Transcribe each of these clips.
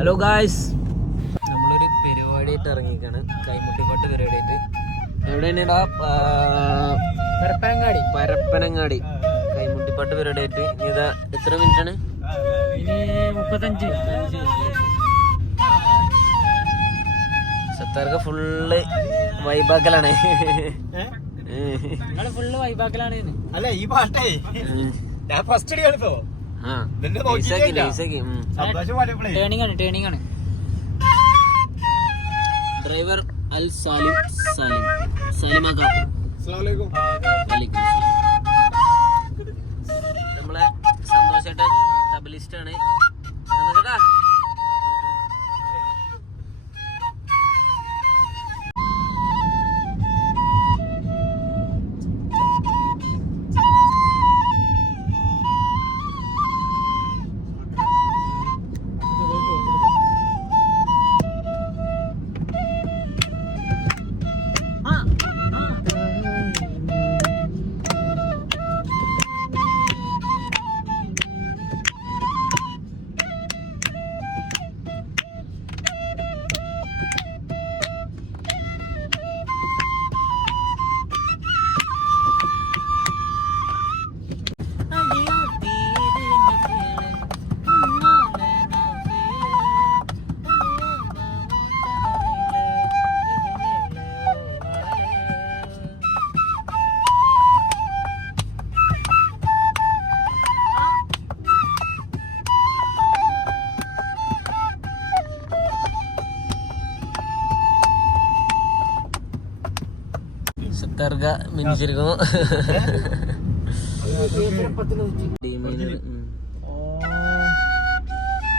Hello guys നമ്മളൊരു പരിപാടിയായിട്ട് ഇറങ്ങിക്കാണ് കൈമുട്ടിപ്പാട്ട് പരിപാടിയായിട്ട്. എവിടെയാണിടാ? പരപ്പനങ്ങാടി. പരപ്പനങ്ങാടി. കൈമുട്ടിപ്പാട്ട് പരിപാടിയായിട്ട്. ഇനി ഇതാ എത്ര മിനിറ്റ് ആണ് മുപ്പത്തഞ്ച്. സത്താർക്ക് ഫുള്ള് വൈബാക്കലാണ്. ഫുള്ള് വൈബാക്കലാണ് അല്ല ഈ പാട്ടേ. ഞാൻ ഫസ്റ്റ് അടി കാണിപ്പോ ടേണിംഗ് ആണ് ടേണിംഗ് ആണ്. ഡ്രൈവർ അൽ സാലിം സാലിം. സാലിമാക്ക. വലൈക്കും സലാം. നമ്മളെ സന്തോഷേട്ടൻ തബലിസ്റ്റ് സത്തർഗ മിനിച്ചിരിക്കുന്നു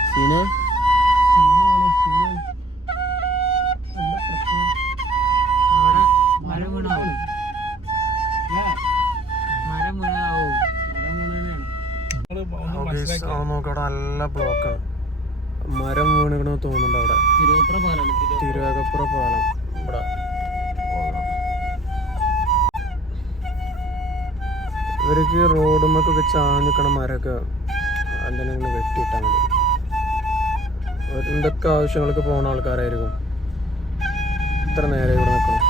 സീന? നോക്കവിടെ നല്ല ബ്ലോക്കാണ് മരം വീണിക്കണോ തോന്നുന്നുണ്ട് അവിടെ. തിരുവേഗപ്പുറ പാലം ഇവിടെ. ഇവർക്ക് റോഡുമൊക്കെ ചാഞ്ഞിക്കണ മരമൊക്കെ എന്തെങ്കിലും വെട്ടിയിട്ടാൽ മതി. എന്തൊക്കെ ആവശ്യങ്ങൾക്ക് പോകുന്ന ആൾക്കാരായിരിക്കും ഇത്ര നേരെ ഇവിടെ നിൽക്കണം.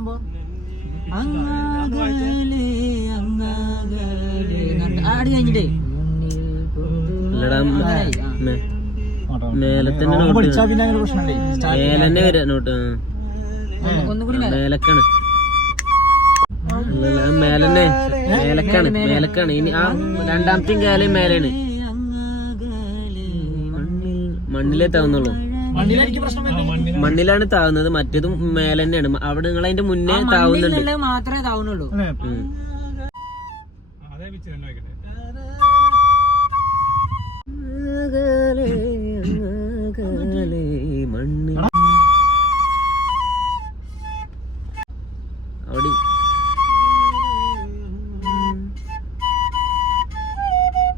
ഡൗൺ ആയി എങ്ങനെയാകുമ്പോ അങ്ങാകലെ, അങ്ങാകലെ. എന്നിട്ട് ആ അടി കഴിഞ്ഞിട്ടേ. മേലെ തന്നെ മേലെ തന്നെ വരാ നോട്ട്. മേലക്കാണ്. മേലന്നെ. മേലക്കാണ് മേലക്കാണ്. ഇനി ആ രണ്ടാമത്തെയും കാലം മേലാണ് മണ്ണിലേ താവുന്നുള്ളൂ. മണ്ണിലാണ്. താവുന്നത്. മറ്റേതും മേലെ തന്നെയാണ് അവിടെ നിങ്ങൾ അതിന്റെ മുന്നേ താവുന്നുണ്ട്. മാത്രമേ താവുന്നുള്ളൂ. മണ്ണിൽ അവിടെ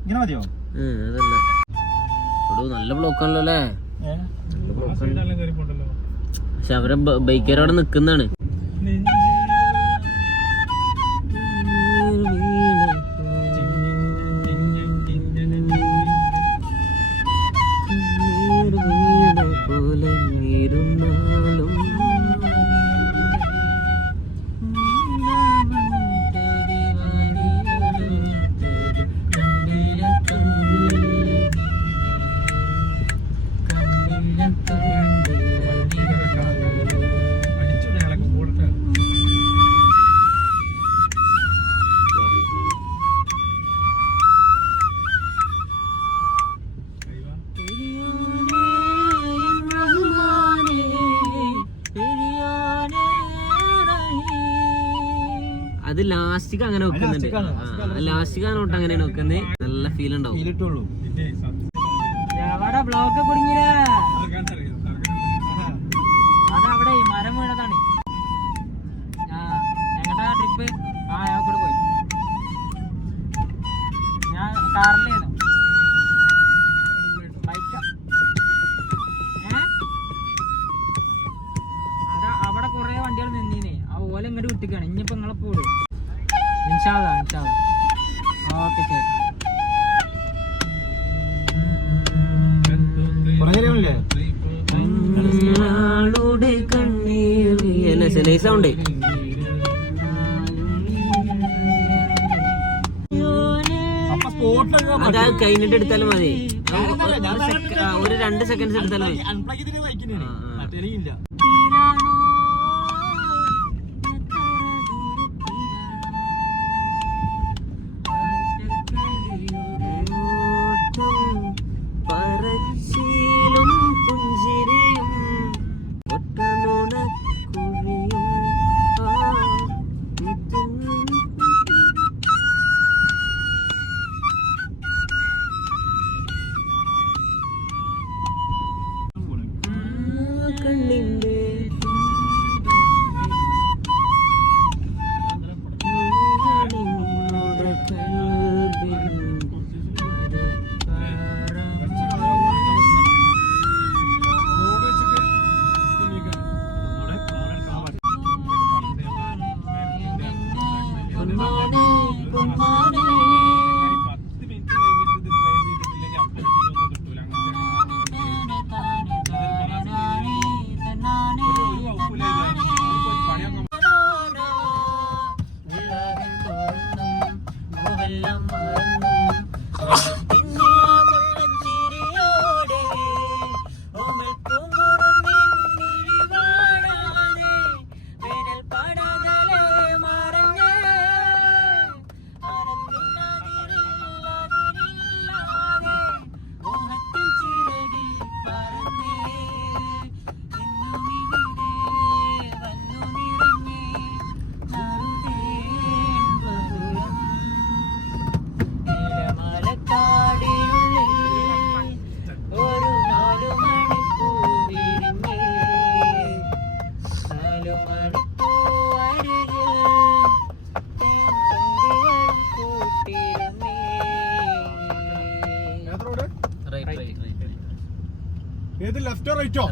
ഇങ്ങനെ മതിയോ? ഉം, അതല്ല ഇവിടെ നല്ല ബ്ലോക്കാണല്ലോ അല്ലേ? പക്ഷെ അവരെ ബൈക്കർ അവിടെ ലാസ്റ്റിക്ക് അങ്ങനെ വെക്കുന്നുണ്ട്. ലാസ്റ്റിക്ക് ആണ് തൊട്ട് അങ്ങനെ വെക്കുന്നത്. നല്ല ഫീൽ ഉണ്ടാവും. ബ്ലോക്ക് കുടുങ്ങിയില്ല? അതവിടെ മരം വീണതാണ്. ആ ട്രിപ്പ് ആ പോയി. ഞാൻ കാറിലായിരുന്നു അവിടെ കുറെ വണ്ടികൾ നിന്നീനെ. ആ ഓല ഇങ്ങോട്ട് വിട്ടിക്കാണ്. ഇനിയിപ്പോ നിങ്ങളെ പോടും ഇൻഷാല്ല ഇൻഷാല്ല ഓക്കെ ശരി സൗണ്ട് അത് കഴിഞ്ഞിട്ട് എടുത്താലും മതി. ഒരു രണ്ട് സെക്കൻഡ്സ് എടുത്താലും മതി.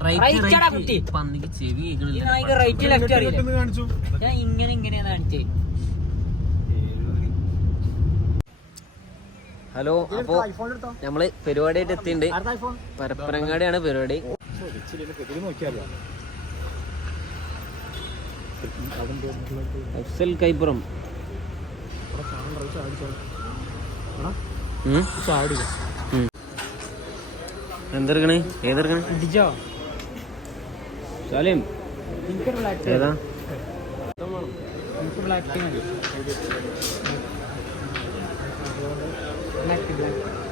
റൈറ്റോ കുട്ടി. പന്നിക്ക് ചെവി കേൾക്കണില്ല റൈറ്റ് ലെഫ്റ്റ് അറിയില്ല കാണിച്ചു. ഞാൻ ഇങ്ങനെ ഇങ്ങനെയാണ് കാണിച്ചേ. ഹലോ അപ്പോ നമ്മൾ പരിപാടിയായിട്ട് എത്തിയിട്ടുണ്ട് പരപ്പനങ്ങാടിയാണ് പരിപാടി. നോക്കിയാലോ അഫ്സൽ കൈപ്പുറം. എന്തെടുക്കണേ? ഏതെടുക്കണേ? ഇടിച്ചോ സാലിം ബ്ലാക്ക് ഏതാ? ബ്ലാക്ക് മതി ബ്ലാക്ക് ബ്ലാക്ക്